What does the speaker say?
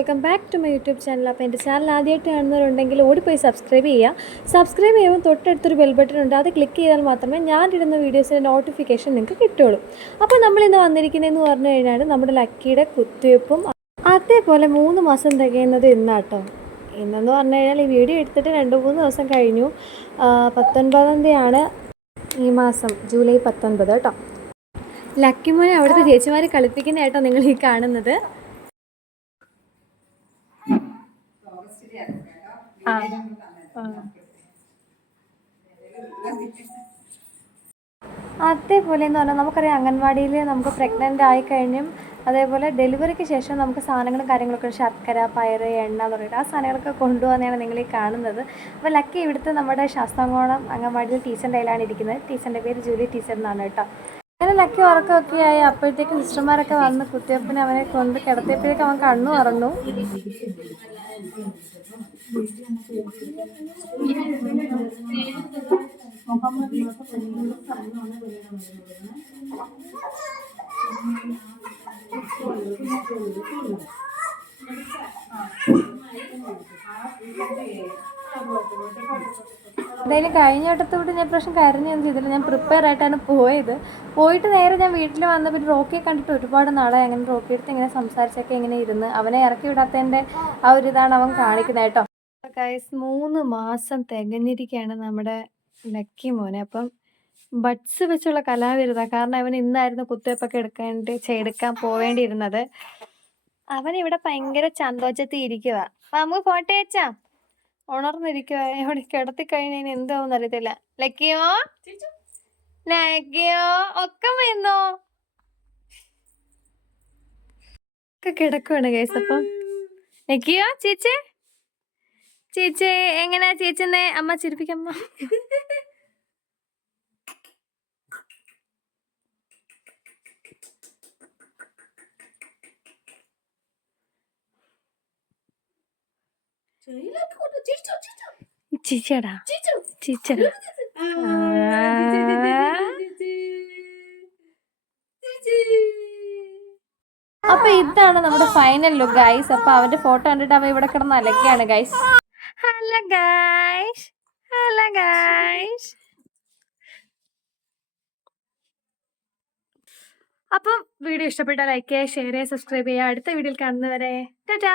Welcome back to my YouTube channel. അപ്പോൾ എൻ്റെ channel ആദ്യമായിട്ട് കാണുന്നവരുണ്ടെങ്കിൽ ഓടിപ്പോയി സബ്സ്ക്രൈബ് ചെയ്യുക. സബ്സ്ക്രൈബ് ചെയ്യുമ്പോൾ തൊട്ടടുത്തൊരു ബെൽ ബട്ടൺ ഉണ്ട്, അത് ക്ലിക്ക് ചെയ്താൽ മാത്രമേ ഞാനിടുന്ന വീഡിയോസിൻ്റെ നോട്ടിഫിക്കേഷൻ നിങ്ങൾക്ക് കിട്ടുള്ളൂ. അപ്പോൾ നമ്മളിന്ന് വന്നിരിക്കുന്നതെന്ന് പറഞ്ഞു കഴിഞ്ഞാൽ നമ്മുടെ ലക്കിയുടെ കുത്തിവയ്പ്പും അതേപോലെ 3 മാസം തികയുന്നത് ഇന്നാട്ടോ. ഇന്നെന്ന് പറഞ്ഞു കഴിഞ്ഞാൽ ഈ വീഡിയോ എടുത്തിട്ട് 2-3 ദിവസം കഴിഞ്ഞു. 19-ാം തീയതിയാണ് ഈ മാസം, ജൂലൈ 19 കേട്ടോ. ലക്കി മോനെ അവിടുത്തെ ചേച്ചിമാരെ കളിപ്പിക്കുന്ന കേട്ടോ നിങ്ങൾ ഈ കാണുന്നത്. അതേപോലെ എന്ന് പറഞ്ഞാൽ നമുക്കറിയാം, അംഗൻവാടിയിൽ നമുക്ക് പ്രഗ്നൻ്റ് ആയിക്കഴിഞ്ഞും അതേപോലെ ഡെലിവറിക്ക് ശേഷം നമുക്ക് സാധനങ്ങളും കാര്യങ്ങളൊക്കെ ശർക്കര, പയറ്, എണ്ണ എന്ന് പറഞ്ഞിട്ട് ആ സാധനങ്ങളൊക്കെ കൊണ്ടുപോകുന്നതാണ് നിങ്ങൾ ഈ കാണുന്നത്. അപ്പോൾ ലക്കി ഇവിടുത്തെ നമ്മുടെ ശാസ്താംകോണം അംഗൻവാടിയിൽ ടീച്ചറിൻ്റെ കയ്യിലാണ് ഇരിക്കുന്നത്. ടീച്ചറിൻ്റെ പേര് ജൂലി ടീച്ചർ എന്നാണ് കേട്ടോ. അങ്ങനെ ലക്കി ഉറക്കമൊക്കെ ആയി. അപ്പോഴത്തേക്ക് സിസ്റ്റർമാരൊക്കെ വന്ന് കുത്തിവയ്പ്പിന് അവനെ കൊണ്ട് കിടത്തിയപ്പോഴേക്കും അവൻ കണ്ണു തുറന്നു. എന്തായാലും കഴിഞ്ഞ വട്ടത്തോട്ട് ഞാൻ പ്രശ്നം കരഞ്ഞൊന്നും ചെയ്തില്ല. ഞാൻ പ്രിപ്പയർ ആയിട്ടാണ് പോയിട്ട് നേരെ ഞാൻ വീട്ടിൽ വന്ന പിന്നെ റോക്കിയെ കണ്ടിട്ട് ഒരുപാട് നാളായി. അങ്ങനെ റോക്കി എടുത്ത് ഇങ്ങനെ സംസാരിച്ചൊക്കെ ഇങ്ങനെ ഇരുന്ന് അവനെ ഇറക്കി വിടാത്തതിൻ്റെ ആ ഒരു ഇതാണ് അവൻ കാണിക്കുന്നത് കേട്ടോ. ഗൈസ് 3 മാസം തികഞ്ഞിരിക്കുകയാണ് നമ്മുടെ ലക്കി മോനെ. അപ്പം ബഡ്സ് വെച്ചുള്ള കലാവിരുത, കാരണം അവൻ ഇന്നായിരുന്നു കുത്തിവയ്പ്പൊക്കെ എടുക്കാൻ പോവേണ്ടിയിരുന്നത്. അവൻ ഇവിടെ ഭയങ്കര സന്തോഷത്തിൽ ഇരിക്കുക. നമുക്ക് ഫോട്ടോ അയച്ചാ ഉണർന്നിരിക്കുക. എവിടെ കിടത്തി കഴിഞ്ഞാൽ എന്താവും അറിയത്തില്ല. ലക്കിയോ ഒക്കെ വന്നോ ഒക്കെ കിടക്കുവാണ് ഗൈസ്. അപ്പം ലക്കിയോ ചേച്ചി എങ്ങനെയാ ചേച്ചിന്നെ അമ്മ ചിരിപ്പിക്കമ്മ. ചിച്ചടാ ചിച്ചടാ. അപ്പൊ ഇതാണ് നമ്മുടെ ഫൈനൽ ലുക്ക് ഗൈസ്. അപ്പൊ അവന്റെ ഫോട്ടോ കണ്ടിട്ട് അവൻ ഇവിടെ കിടന്ന് അലക്കാണ് guys. Hello guys, hello guys. അപ്പം വീഡിയോ ഇഷ്ടപ്പെട്ടാൽ ലൈക്ക് ചെയ്യുക, ഷെയർ ചെയ്യുക, സബ്സ്ക്രൈബ് ചെയ്യുക. അടുത്ത വീഡിയോയിൽ കാണുന്നവരെ ടാറ്റാ.